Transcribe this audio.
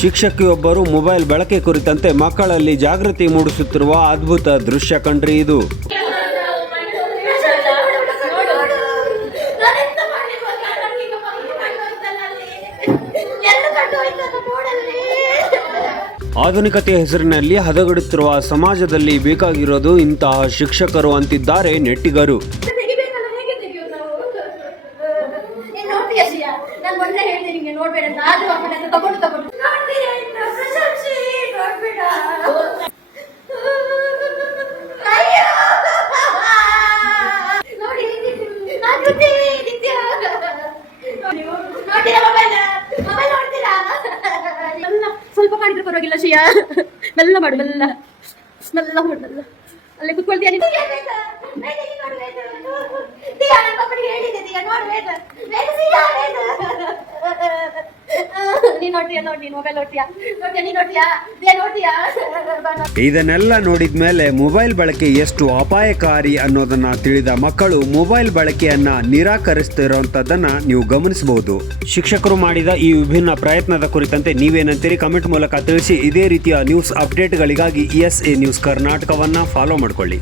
ಶಿಕ್ಷಕಿಯೊಬ್ಬರು mobile ಬಳಕೆ ಕುರಿತಂತೆ ಮಕ್ಕಳಲ್ಲಿ ಜಾಗೃತಿ ಮೂಡಿಸುತ್ತಿರುವ ಅದ್ಭುತ ದೃಶ್ಯ ಕಂಡ್ರಿ ಇದು. ಆಧುನಿಕತೆಯ ಹೆಸರಿನಲ್ಲಿ ಹದಗೆಡುತ್ತಿರುವ ಸಮಾಜದಲ್ಲಿ ಬೇಕಾಗಿರೋದು ಇಂತಹ ಶಿಕ್ಷಕರು ಅಂತಿದ್ದಾರೆ ನೆಟ್ಟಿಗರು. ಸ್ವಲ್ಪ ಮಾಡಿದ್ರೆ ಪರವಾಗಿಲ್ಲ ಶಿಯಾ, ಮೆಲ್ಲ ಮಾಡು, ಮೆಲ್ಲ ಮೆಲ್ಲ ಮಾಡು, ಮೆಲ್ಲ ಅಲ್ಲೇ ಕುತ್ಕೊಳ್ತೀಯ ನೀನು. ಇದನ್ನೆಲ್ಲ ನೋಡಿದ್ಮೇಲೆ ಮೊಬೈಲ್ ಬಳಕೆ ಎಷ್ಟು ಅಪಾಯಕಾರಿ ಅನ್ನೋದನ್ನ ತಿಳಿದ ಮಕ್ಕಳು ಮೊಬೈಲ್ ಬಳಕೆಯನ್ನ ನಿರಾಕರಿಸ್ತಿರುವಂತದ್ದನ್ನ ನೀವು ಗಮನಿಸಬಹುದು. ಶಿಕ್ಷಕರು ಮಾಡಿದ ಈ ವಿಭಿನ್ನ ಪ್ರಯತ್ನದ ಕುರಿತಂತೆ ನೀವೇನಂತೀರಿ ಕಮೆಂಟ್ ಮೂಲಕ ತಿಳಿಸಿ. ಇದೇ ರೀತಿಯ ನ್ಯೂಸ್ ಅಪ್ಡೇಟ್ಗಳಿಗಾಗಿ ESA ನ್ಯೂಸ್ ಕರ್ನಾಟಕವನ್ನ ಫಾಲೋ ಮಾಡ್ಕೊಳ್ಳಿ.